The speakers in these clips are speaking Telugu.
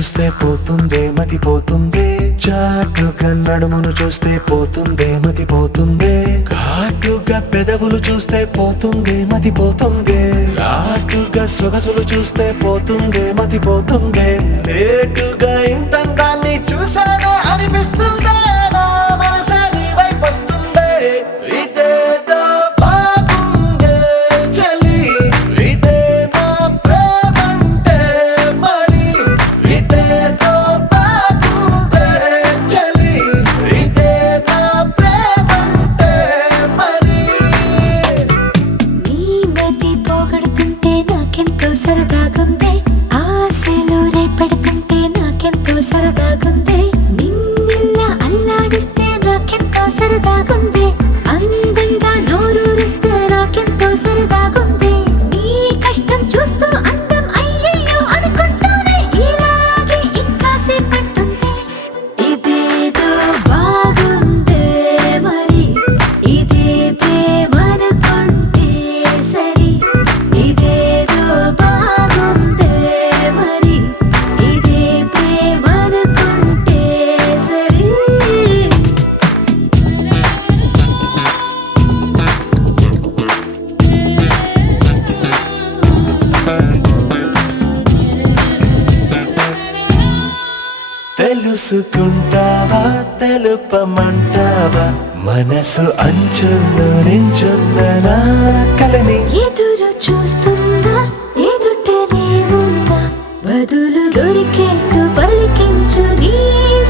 చూస్తే పోతుందే మతిపోతుందే, చాటుగా నడుమును చూస్తే పోతుందే మతిపోతుందే, ఘాటుగా పెదవులు చూస్తే పోతుందే మతిపోతుందే, రాటుగా సొగసులు చూస్తే పోతుందే మతిపోతుందే, లేటుగా ఇంతంతాన్ని చూసానే అనిపిస్తుందే, నా మనసే నీ వైపు వస్తుందే. ఇదేదో బాగుందే చలి, ఇదే నా ప్రేమంటే మరి, ఇదేదో బాగుందే చలి, ఇదే నా ప్రేమంటే మరి. నీ మతి పోగొడుతుంటే నాకెంతో సరదాగుందే, ఆశలు రేపెడుతుంటే నాకెంతో సరదాగుందే, నిన్నెల్లా అల్లాడిస్తే నాకెంతో సరదాగుందే, అందంగా నోరూరిస్తే నాకెంతో సరదాగుందే, నీ కష్టం చూస్తూ అందం అయ్యయ్యో అనుకుంటూనే ఇలాగే ఇంకాసేపట్టుందే. ఇదేదో బాగుందే మరి, ఇదే ప్రేమనుకుంటే సరి, ఇదేదో బాగుందే మరి, ఇదే ప్రేమనుకుంటే సరి. తెలుసుకుంటావా తెలుపమంటావా, మనసు అంచుల్లో నించున్న నా కలని. ఎదురు చూస్తుందా ఎదుటనే ఉందా, బదులు దొరికేట్టు పలికించు నీ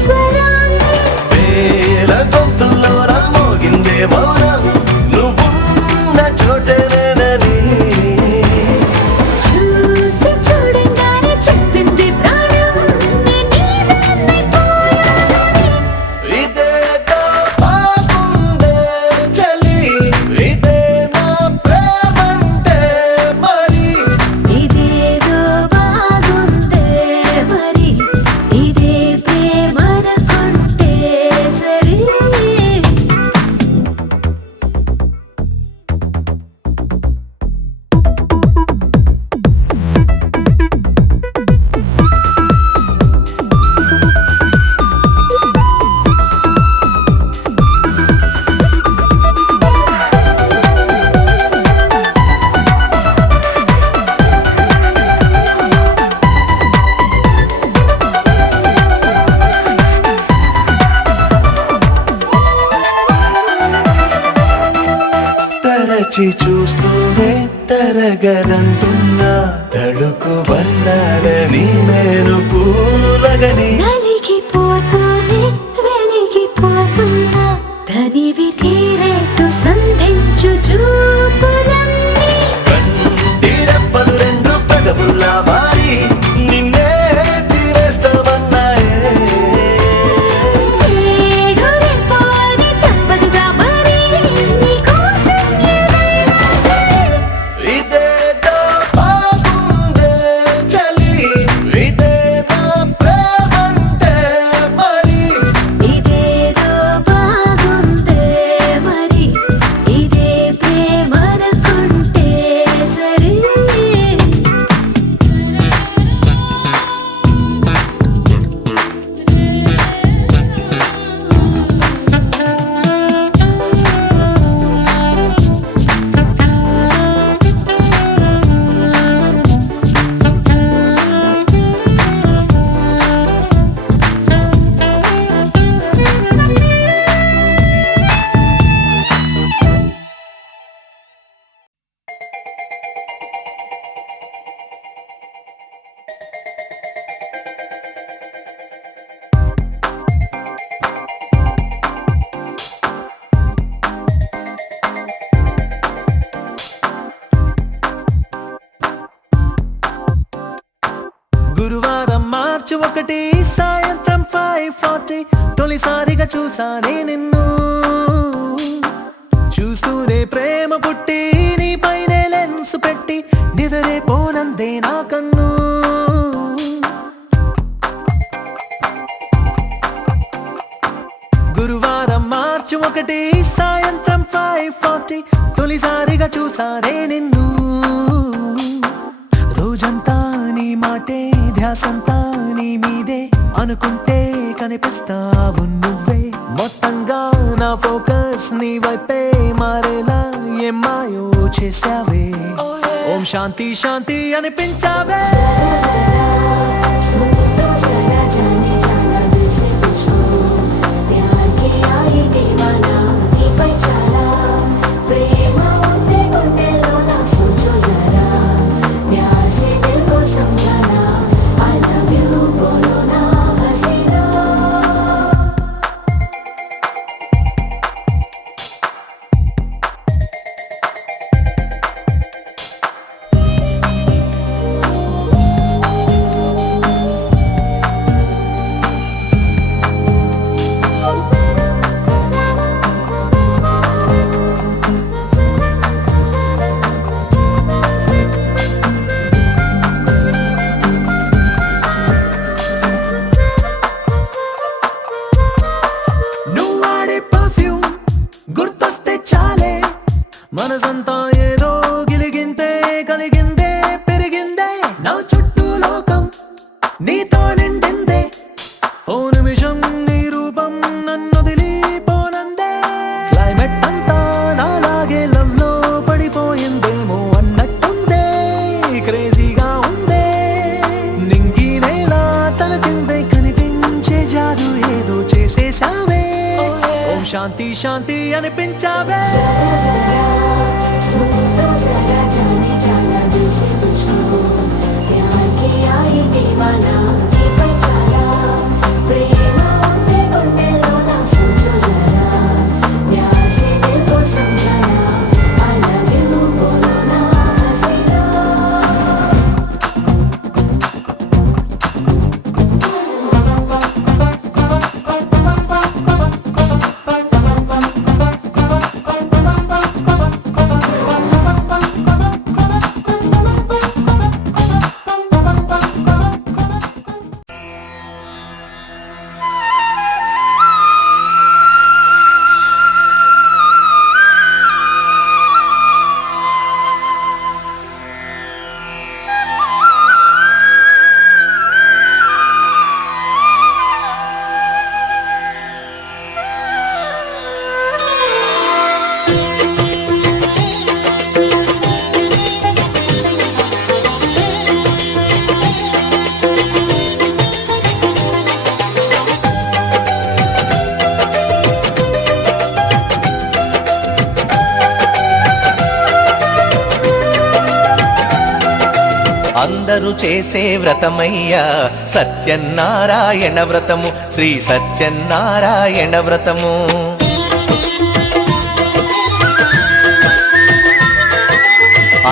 స్వరాన్ని. వేల గొంతుల్లో నా మోగిందే మౌనం, నువ్వున్న చోటనేనని. చూసి చూడంగానే చెప్పింది ప్రాణం, నేను నీదాన్నైపోయానని. ఇదేదో బాగుందే చలి, ఇదే నా ప్రేమంటే మరి. ఇదేదో బాగుందే మరి, ఇదే ప్రేమనుకుంటే సరి. తరచి చూస్తూనే తరగదంటున్నా, తడుకు వర్ణాలని నేను పూలగని. నలిగిపోతూనే వెలిగిపోతున్నా, తనివి తీరేట్టు సంధించు చూపులన్నీ. కంటి రెప్పలు రెండు పెదవుల్లా మారి నిన్నే తీరేస్తామన్నాయే. ఏడు రేపోని తప్పదుగా మరి, నీకోసం ఏదైనా సరే. ఇదేదో బాగుందే చలి, ఇదే నా ప్రేమంటే మరి. ఇదేదో బాగుందే మరి, ఇదే ప్రేమనుకుంటే సరి. గురువారం మార్చి 1 సాయంత్రం 5:40 తొలిసారిగా చూసానే నిన్ను, చూస్తూనే ప్రేమ పుట్టి నీ పైనే లెన్స్ పెట్టి నిదరే పోనందే నా కన్ను. గురువారం మార్చి 1 సాయంత్రం 5:40 తొలిసారిగా చూసానే నిన్ను, రోజంతా నీ మాటే ధ్యాసంతా నీ మీదే అనుకుంటే కనిపిస్తావు నువ్వే, మొత్తంగా నా ఫోకస్ నీ వైపే మారేలా ఏం మాయో చేసావే. ఓం శాంతి శాంతి అనిపించావే. మనసంతా ఏదో గిలిగింతే కలిగిందే పెరిగిందే, నా చుట్టూ లోకం నీతో నిండిందే. ఓ నిమిషం నీ రూపం నన్ను వదిలిపోనందే. క్లైమేట్ అంతా నాలాగే లవ్ లో పడిపోయిందేమో అన్నట్టుందే, క్రేజీగా ఉందే. నింగి నేల తన కిందే కనిపించే జాదు ఏదో చేసేసావే. ఓం శాంతి శాంతి అనిపించావే. అందరూ చేసే వ్రతమయ్యా సత్యనారాయణ వ్రతము, శ్రీ సత్యనారాయణ వ్రతము.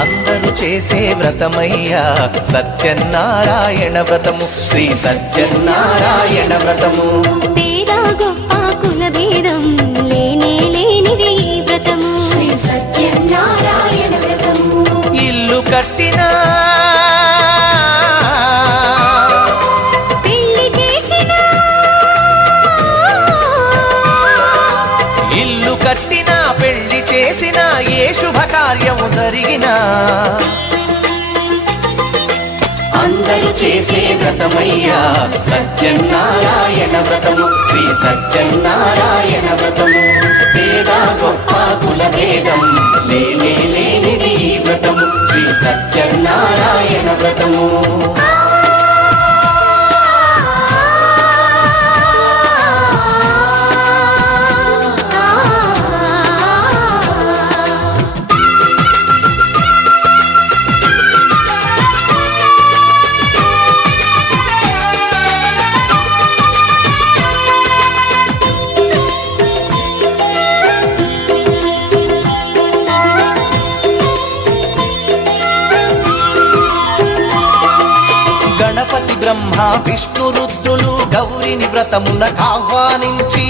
అందరూ చేసే వ్రతమయ్యా సత్యనారాయణ వ్రతము, శ్రీ సత్యనారాయణ వ్రతము. పేద గొప్ప కుల భేదం లేనే లేనిది ఈ వ్రతము, శ్రీ సత్యనారాయణ వ్రతము. ఇల్లు కట్టినా కట్టినా పెళ్లి చేసిన ఏ శుభకార్యము జరిగినా అందరూ చేసే వ్రతమయ్యా సత్యనారాయణ వ్రతము, శ్రీ సత్యనారాయణ వ్రతము. పేద గొప్ప కుల భేదం లేనే లేనిది ఈ వ్రతము, శ్రీ సత్యనారాయణ వ్రతము. గణపతి బ్రహ్మ విష్ణు రుద్రులు గౌరిని వ్రతమునకు ఆహ్వానించి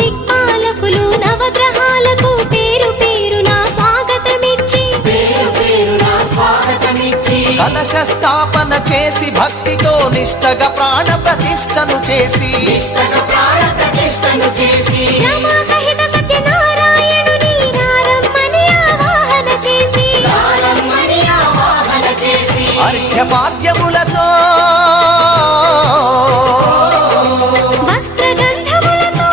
దిక్పాలకులు నవగ్రహాలకు పేరు పేరున స్వాగతమిచ్చి కలశ స్థాపన చేసి భక్తితో నిష్టగా ప్రాణ ప్రతిష్టను చేసి రమా సహిత సత్యనారాయణుని రారమ్మని ఆవాహన చేసి అర్ఘ్యపాద్యములతో వస్త్రగంధములతో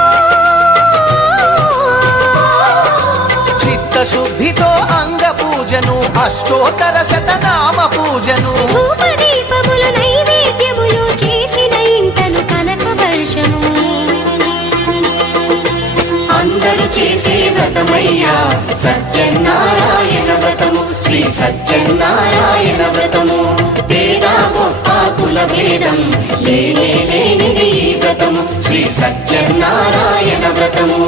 చిత్తశుద్ధితో అంగ పూజను అష్టోత్తర శతనామ పూజను ధూపదీపములు నైవేద్యములు చేసిన ఇంటను కనక వర్షము అందరూ చేసే వ్రతమయ్యా సత్యనారాయణ వ్రతము శ్రీ సత్యనారాయణ వ్రతము పేద గొప్ప కుల భేదం లేనే లేనిది ఈ వ్రతము శ్రీ సత్యనారాయణ వ్రతము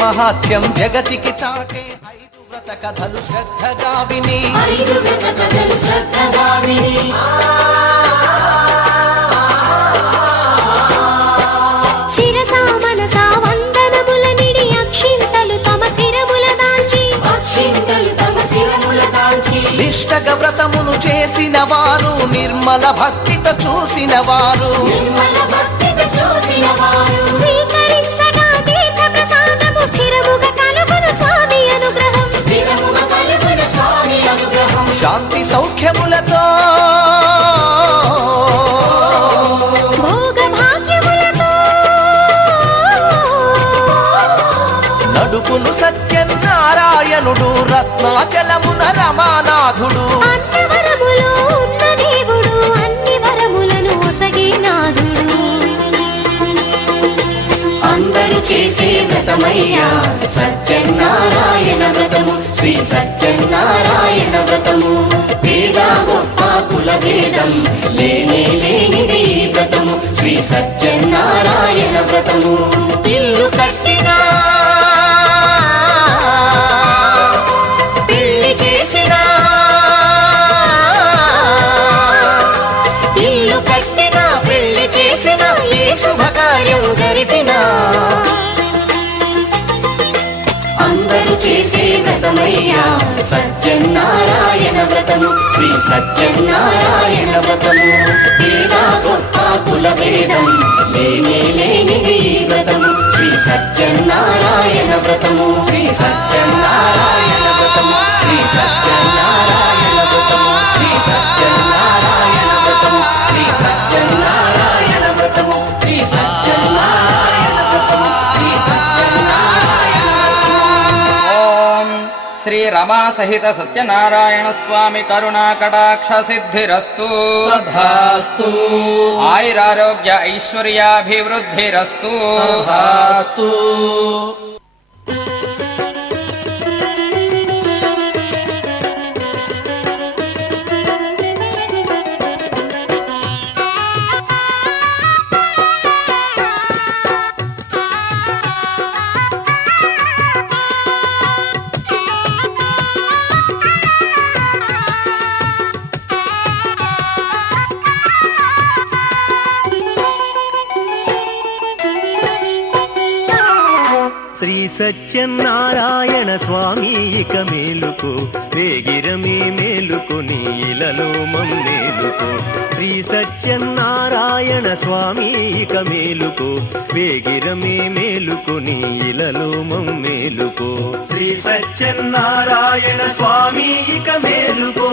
మహాత్యం జగతికి చాటే 5 వ్రత కథలు శ్రద్ధగా విని శిరసా మనసా వందనముల నిడి అక్షింతలు తమ శిరముల దాల్చి నిష్టగా వ్రతమును చేసిన వారు నిర్మల భక్తితో చూసిన వారు స్వీకరించగా తీర్థ ప్రసాదము స్థిరముగా కలుగును స్వామి అనుగ్రహం శాంతి సౌఖ్యములతో భోగ భాగ్యములతో నడుపును సత్యనారాయణుడు రత్నాచలమున రమానాథుడు అన్నవరములో ఉన్న దేవుడు అన్ని వరములను ఒసగే నాథుడు అందరూ చేసే వ్రతమయ్యా సత్యనారాయణ వ్రతము శ్రీ సత్యనారాయణ వ్రతము పేద గొప్ప కుల భేదం లేనే లేనిది ఈ వ్రతము శ్రీ సత్యనారాయణ వ్రతము ఇల్లు కట్టినా పెళ్లి చేసినా ఇల్లు కట్టినా పెళ్లి చేసినా ఏ శుభకార్యం జరిపినా అందరూ చేసే వ్రతమయ్యా సత్యనారాయణ వ్రతము శ్రీ సత్యనారాయణ వ్రతము పేద గొప్ప కుల భేదం లేనే లేనిది ఈ వ్రతము శ్రీ సత్యనారాయణ వ్రతము శ్రీ సత్యనారాయణ వ్రతము శ్రీ సత్యనారాయణ వ్రతము శ్రీ సత్యనారాయణ వ్రతము శ్రీ సత్యనారాయణ వ్రతము శ్రీ సత్యనారాయణ వ్రతము శ్రీ సత్యనారాయణ ఓం శ్రీ రమా సహిత సత్యనారాయణ స్వామి కరుణా కటాక్ష సిద్ధిరస్తు తథాస్తు ఆయురారోగ్య ఐశ్వర్యాభివృద్ధిరస్తు తథాస్తు శ్రీ సత్యనారాయణ స్వామి ఇక మేలుకో వేగిరమే మేలుకొని ఇలలో మమ్మేలుకో శ్రీ సత్యనారాయణ స్వామి ఇక మేలుకో వేగిరమే మేలుకొని ఇలలో మమ్మేలుకో శ్రీ సత్యనారాయణ స్వామి ఇక మేలుకో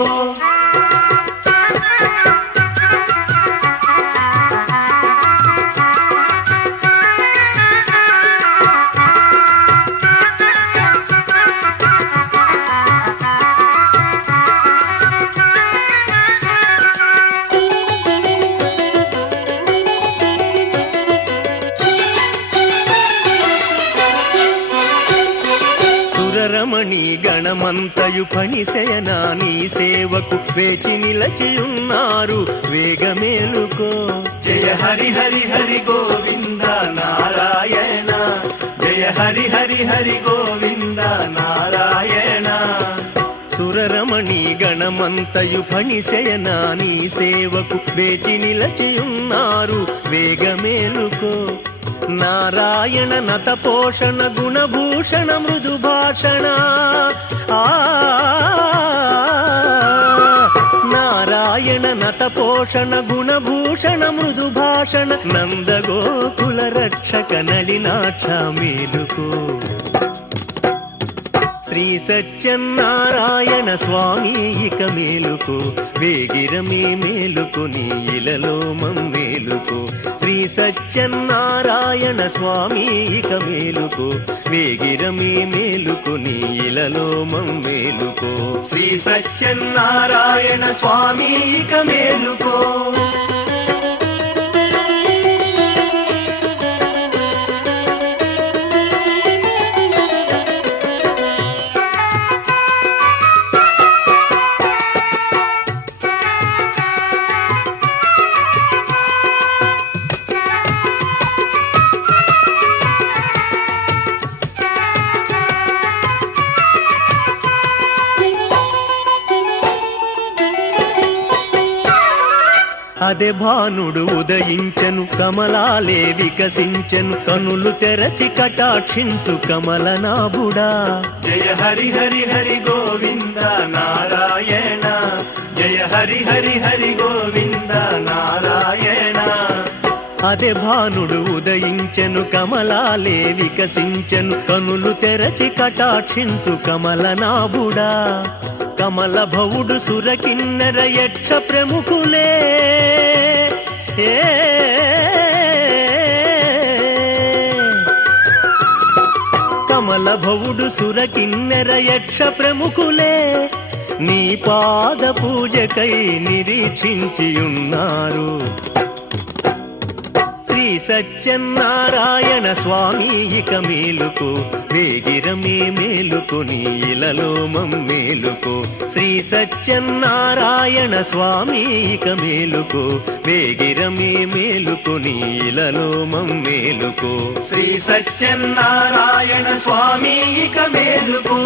రమణి గణమంతయు ఫణిశయన నీ సేవకు వేచి నిలచియున్నారు వేగమేలుకో జయ హరి హరి హరి గోవింద నారాయణ జయ హరి హరి హరి గోవింద నారాయణ సురరమణి గణ జగమంతయు ఫణిశయనా నీ సేవకు వేచి నిలచియున్నారు వేగమేలుకో నారాయణ నత పోషణ గుణభూషణ మృదు భాషణ నారాయణ నత పోషణ గుణభూషణ మృదు భాషణ నందగోకుల రక్షక నళినాక్ష మేలుకో శ్రీ సత్యనారాయణ స్వామి ఇక మేలుకో వేగిరమే మేలుకు నీ ఇలలో మమ్మేలుకో శ్రీ సత్యనారాయణ స్వామి ఇక మేలుకో వేగిరమే మేలుకు నీ ఇలలో మమ్మేలుకో శ్రీ సత్యనారాయణ స్వామి ఇక మేలుకో అదే భానుడు ఉదయించెను కమలాలే వికసించెను కనులు తెరచి కటాక్షించు కమలనాభుడా జయ హరి హరి హరి గోవింద నారాయణ జయ హరి హరి హరి గోవింద నారాయణ అదే భానుడు ఉదయించెను కమలాలే వికసించెను కనులు తెరచి కటాక్షించు కమలనాభుడా కమల భవుడు సురకిన్నర యక్ష ప్రముఖులే కమల భవుడు సురకిన్నర యక్ష ప్రముఖులే నీ పాద పూజకై నిరీక్షించియున్నారు శ్రీ సత్యనారాయణ స్వామి ఇక మేలుకో వేగిరమే మేలుకు నీ ఇలలో మమ్మేలుకో శ్రీ సత్యనారాయణ స్వామి ఇక మేలుకో వేగిరమే మేలుకు నీ ఇలలో మమ్మేలుకో శ్రీ సత్యనారాయణ స్వామి ఇక మేలుకో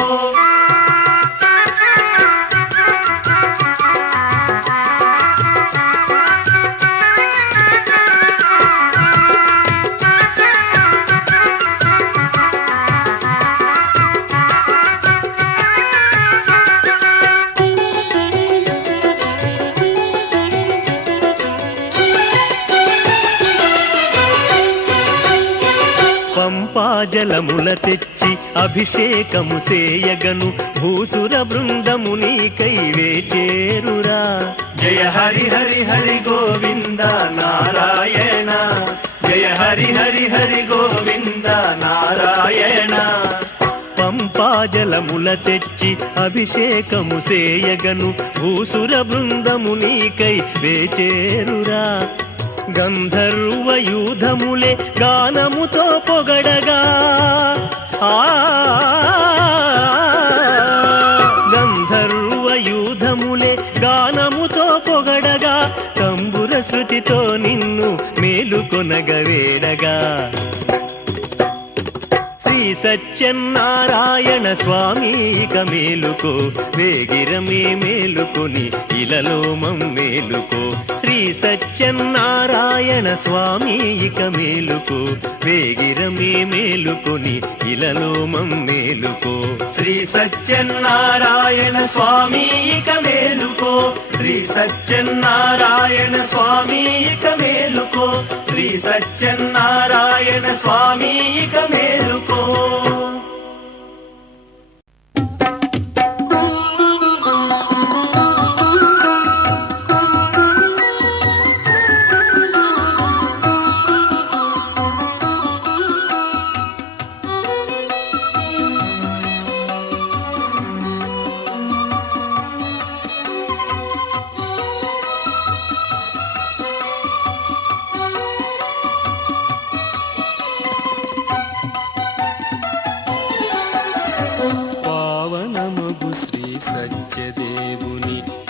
పంపాజలముల తెచ్చి అభిషేకము సేయగను భూసుర బృందము నీకై వేచేరురా జయ హరి హరి హరి గోవింద నారాయణ జయ హరి హరి హరి గోవింద నారాయణ పంపాజలముల తెచ్చి అభిషేకము సేయగను భూసుర బృందము నీకై వేచేరురా గంధర్వయూధములే గానముతో పొగడగా గంధర్వయూధములే గానముతో పొగడగా కంబుర శృతితో నిన్ను మేలుకొనగవేడగా శ్రీ సత్యనారాయణ స్వామి ఇక మేలుకో వేగిరమే మేలుకొని ఇలలో మమ్మేలుకో శ్రీ సత్యనారాయణ స్వామి ఇక మేలుకో వేగిరమే మేలుకొని ఇలలో మమ్మేలుకో శ్రీ సత్యనారాయణ స్వామి ఇక మేలుకో శ్రీ సత్యనారాయణ స్వామి ఇక మేలుకో శ్రీ సత్యనారాయణ స్వామి ఇక మేలుకో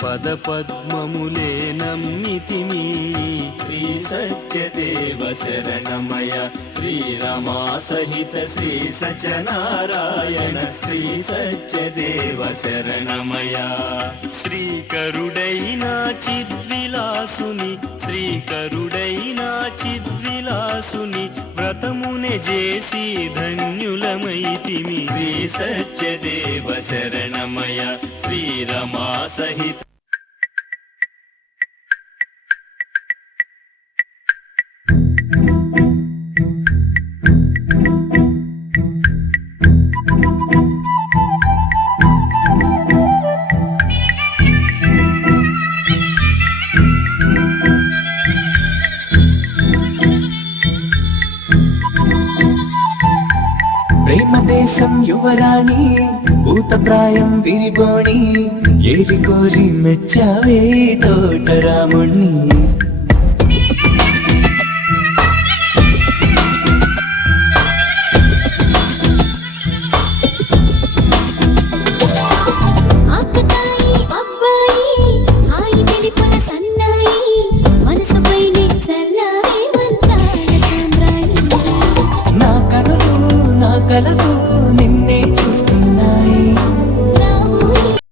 పద పద్మములే నమ్మితిమి శ్రీ సత్యదేవ శరణమయ శ్రీరమా సహిత శ్రీ సత్యనారాయణ శ్రీ సత్యదేవ శరణమయ శ్రీకరుడైన చిద్విలాసుని శ్రీకరుడైన చిద్విలాసుని వ్రతమునే చేసి ధన్యులమైతిమి శ్రీ సత్యదేవ శరణమయ శ్రీరమా సహిత ప్రేమ దేశం యువరాణి భూతప్రాయం విరిబోణి ఏరి కోరి మెచ్చావే తోటరాముణ్ణి